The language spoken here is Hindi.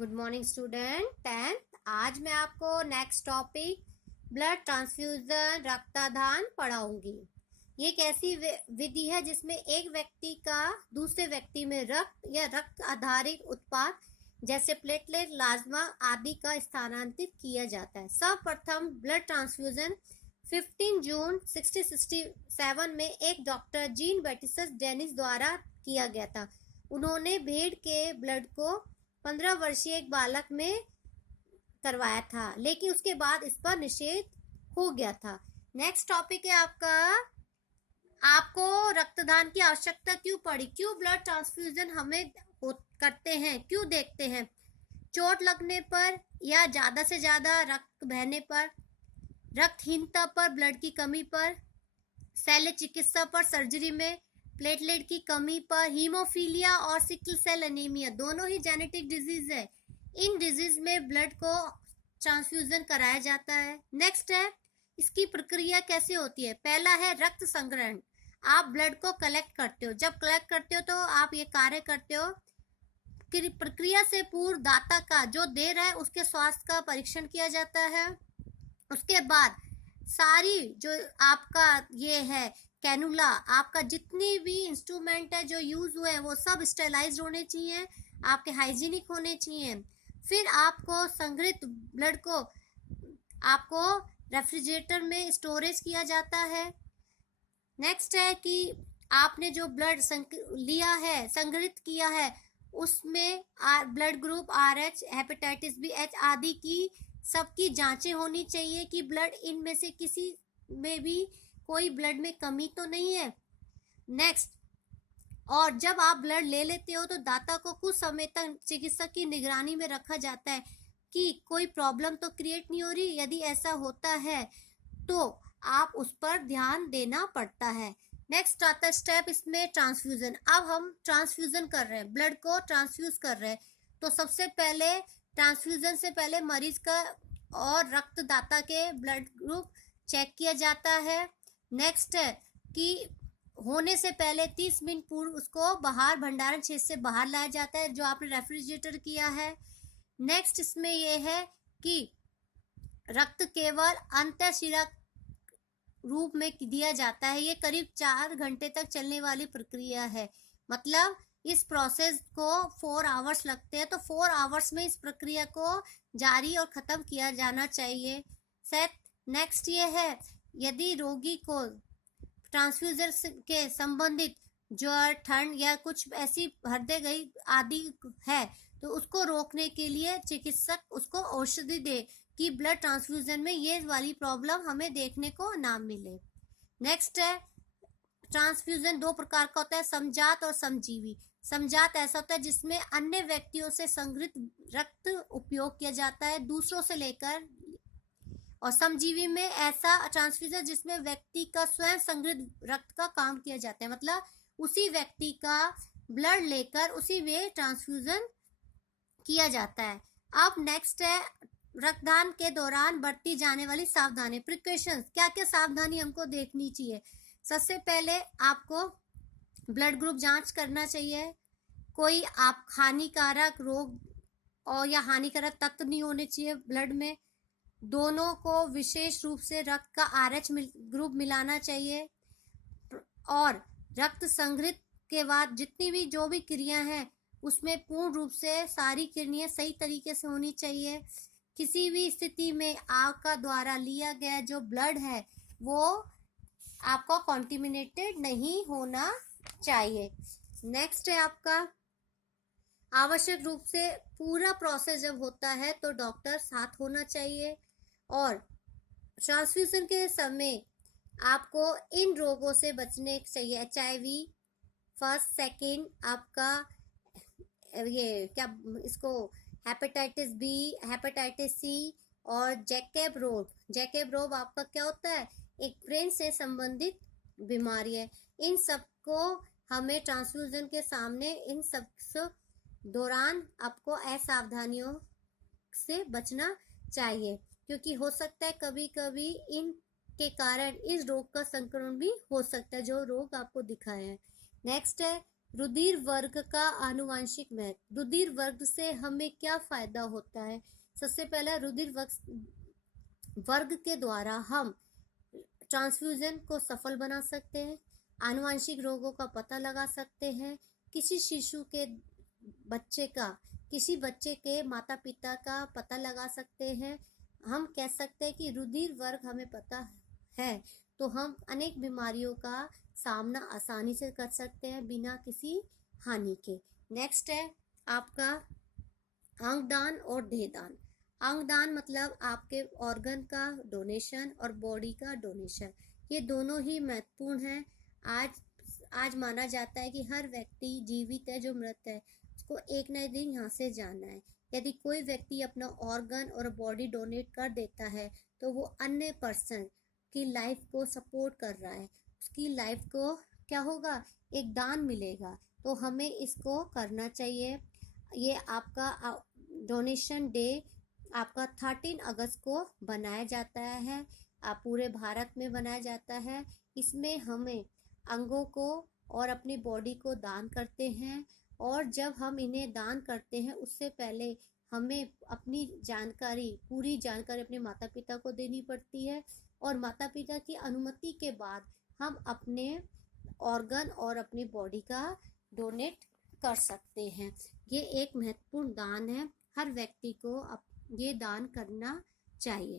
Good morning student 10th। आज मैं आपको नेक्स्ट टॉपिक ब्लड ट्रांसफ्यूजन रक्तदान पढ़ाऊंगी। ये एक ऐसी विधि है जिसमें एक व्यक्ति का दूसरे व्यक्ति में रक्त या रक्त आधारित उत्पाद जैसे प्लेटलेट, प्लाज्मा आदि का स्थानांतरित किया जाता है। सर्वप्रथम ब्लड ट्रांसफ्यूजन 15 जून 1667 में एक डॉक्टर जीन बैप्टिस्ट डेनिस द्वारा किया गया था। उन्होंने भेड़ के ब्लड को 15 वर्षीय एक बालक में करवाया था, लेकिन उसके बाद इस पर निषेध हो गया था। नेक्स्ट टॉपिक है आपको रक्तदान की आवश्यकता क्यों पड़ी, क्यों ब्लड ट्रांसफ्यूजन हमें करते हैं, क्यों देखते हैं। चोट लगने पर या ज्यादा से ज्यादा रक्त बहने पर, रक्तहीनता पर, ब्लड की कमी पर, शल्य चिकित्सा पर, सर्जरी में, प्लेटलेट की कमी पर, हीमोफीलिया और सिकल सेल एनीमिया दोनों ही जेनेटिक डिजीज है। इन डिजीज में ब्लड को ट्रांसफ्यूजन कराया जाता है। नेक्स्ट है इसकी प्रक्रिया कैसे होती है। पहला है रक्त संग्रहण। आप ब्लड को कलेक्ट करते हो। जब कलेक्ट करते हो तो आप ये कार्य करते हो कि प्रक्रिया से पूर्व दाता का जो दे रहा है उसके स्वास्थ्य का परीक्षण किया जाता है। उसके बाद सारी जो आपका ये है कैनुला, आपका जितनी भी इंस्ट्रूमेंट है जो यूज हुए हैं वो सब स्टेलाइज होने चाहिए, आपके हाइजीनिक होने चाहिए। फिर आपको संग्रहित ब्लड को आपको रेफ्रिजरेटर में स्टोरेज किया जाता है। नेक्स्ट है कि आपने जो ब्लड लिया है, संग्रहित किया है, उसमें blood group RH, hepatitis B, H आदि की सबकी जांचें होनी चाहिए कि ब्लड इनमें से किसी में भी कोई ब्लड में कमी तो नहीं है। नेक्स्ट, और जब आप ब्लड ले लेते हो तो दाता को कुछ समय तक चिकित्सक की निगरानी में रखा जाता है कि कोई प्रॉब्लम तो क्रिएट नहीं हो रही। यदि ऐसा होता है तो आप उस पर ध्यान देना पड़ता है। नेक्स्ट आता है स्टेप इसमें ट्रांसफ्यूजन। अब हम ट्रांसफ्यूजन कर रहे हैं, ब्लड को ट्रांसफ्यूज कर रहे हैं, तो सबसे पहले ट्रांसफ्यूजन से पहले मरीज का और रक्तदाता के ब्लड ग्रुप चेक किया जाता है। नेक्स्ट है कि होने से पहले 30 मिनट पूर्व उसको बाहर भंडारण क्षेत्र से बाहर लाया जाता है जो आपने रेफ्रिजरेटर किया है। नेक्स्ट इसमें यह है कि रक्त केवल अंतःशिरा रूप में दिया जाता है। ये करीब 4 घंटे तक चलने वाली प्रक्रिया है, मतलब इस प्रोसेस को 4 आवर्स लगते हैं, तो 4 आवर्स में इस प्रक्रिया को जारी और खत्म किया जाना चाहिए। नेक्स्ट ये है यदि रोगी को ट्रांसफ्यूजन के संबंधित ज्वर, ठंड या कुछ ऐसी हृदय गई आदि है तो उसको रोकने के लिए चिकित्सक उसको औषधि दे कि ब्लड ट्रांसफ्यूजन में ये वाली प्रॉब्लम हमें देखने को ना मिले। नेक्स्ट है ट्रांसफ्यूजन 2 प्रकार का होता है, समजात और समजीवी। समजात ऐसा होता है जिसमें अन्य व्यक्तियों से संग्रहित रक्त उपयोग किया जाता है दूसरों से लेकर, और समजीवी में ऐसा ट्रांसफ्यूजन जिसमें व्यक्ति का स्वयं संग्रहित रक्त का काम किया जाता है, मतलब उसी व्यक्ति का ब्लड लेकर उसी वे ट्रांसफ्यूजन किया जाता है। अब नेक्स्ट है रक्तदान के दौरान बरती जाने वाली सावधानी, प्रिकॉशंस। क्या क्या सावधानी हमको देखनी चाहिए। सबसे पहले आपको ब्लड ग्रुप जांच करना चाहिए। कोई आप हानिकारक रोग और या हानिकारक तत्व नहीं होने चाहिए ब्लड में। दोनों को विशेष रूप से रक्त का RH ग्रुप मिलाना चाहिए, और रक्त संग्रहित के बाद जितनी भी जो भी क्रिया हैं उसमें पूर्ण रूप से सारी क्रियाएं सही तरीके से होनी चाहिए। किसी भी स्थिति में आपका द्वारा लिया गया जो ब्लड है वो आपका कॉन्टिमिनेटेड नहीं होना चाहिए। नेक्स्ट है आपका आवश्यक रूप से पूरा प्रोसेस जब होता है तो डॉक्टर साथ होना चाहिए, और ट्रांसफ्यूजन के समय आपको इन रोगों से बचने चाहिए। HIV फर्स्ट, सेकंड, आपका ये क्या इसको हेपेटाइटिस B, हेपेटाइटिस C और जैकब रोग आपका क्या होता है, एक ब्रेन से संबंधित बीमारी है। इन सबको हमें ट्रांसफ्यूजन के सामने इन सब दौरान आपको असावधानियों से बचना चाहिए, क्योंकि हो सकता है कभी कभी इन के कारण इस रोग का संक्रमण भी हो सकता है जो रोग आपको दिखाया है। नेक्स्ट है रुधिर वर्ग का आनुवंशिक महत्व। रुधिर वर्ग से हमें क्या फायदा होता है? सबसे पहला, रुधिर वर्ग के द्वारा हम ट्रांसफ्यूजन को सफल बना सकते हैं, आनुवंशिक रोगों का पता लगा सकते हैं, किसी शिशु के बच्चे का किसी बच्चे के माता पिता का पता लगा सकते हैं। हम कह सकते हैं कि रुधिर वर्ग हमें पता है तो हम अनेक बीमारियों का सामना आसानी से कर सकते हैं बिना किसी हानि के। नेक्स्ट है आपका अंगदान और देहदान। अंगदान मतलब आपके ऑर्गन का डोनेशन और बॉडी का डोनेशन, ये दोनों ही महत्वपूर्ण है। आज माना जाता है कि हर व्यक्ति जीवित है जो मृत है उसको एक न एक दिन यहाँ से जाना है। यदि कोई व्यक्ति अपना ऑर्गन और बॉडी डोनेट कर देता है तो वो अन्य पर्सन की लाइफ को सपोर्ट कर रहा है, उसकी लाइफ को क्या होगा, एक दान मिलेगा। तो हमें इसको करना चाहिए। ये आपका डोनेशन डे आपका 13 अगस्त को बनाया जाता है, पूरे भारत में बनाया जाता है। इसमें हमें अंगों को और अपनी बॉडी को दान करते हैं, और जब हम इन्हें दान करते हैं उससे पहले हमें अपनी पूरी जानकारी अपने माता पिता को देनी पड़ती है, और माता पिता की अनुमति के बाद हम अपने ऑर्गन और अपनी बॉडी का डोनेट कर सकते हैं। ये एक महत्वपूर्ण दान है, हर व्यक्ति को ये दान करना चाहिए।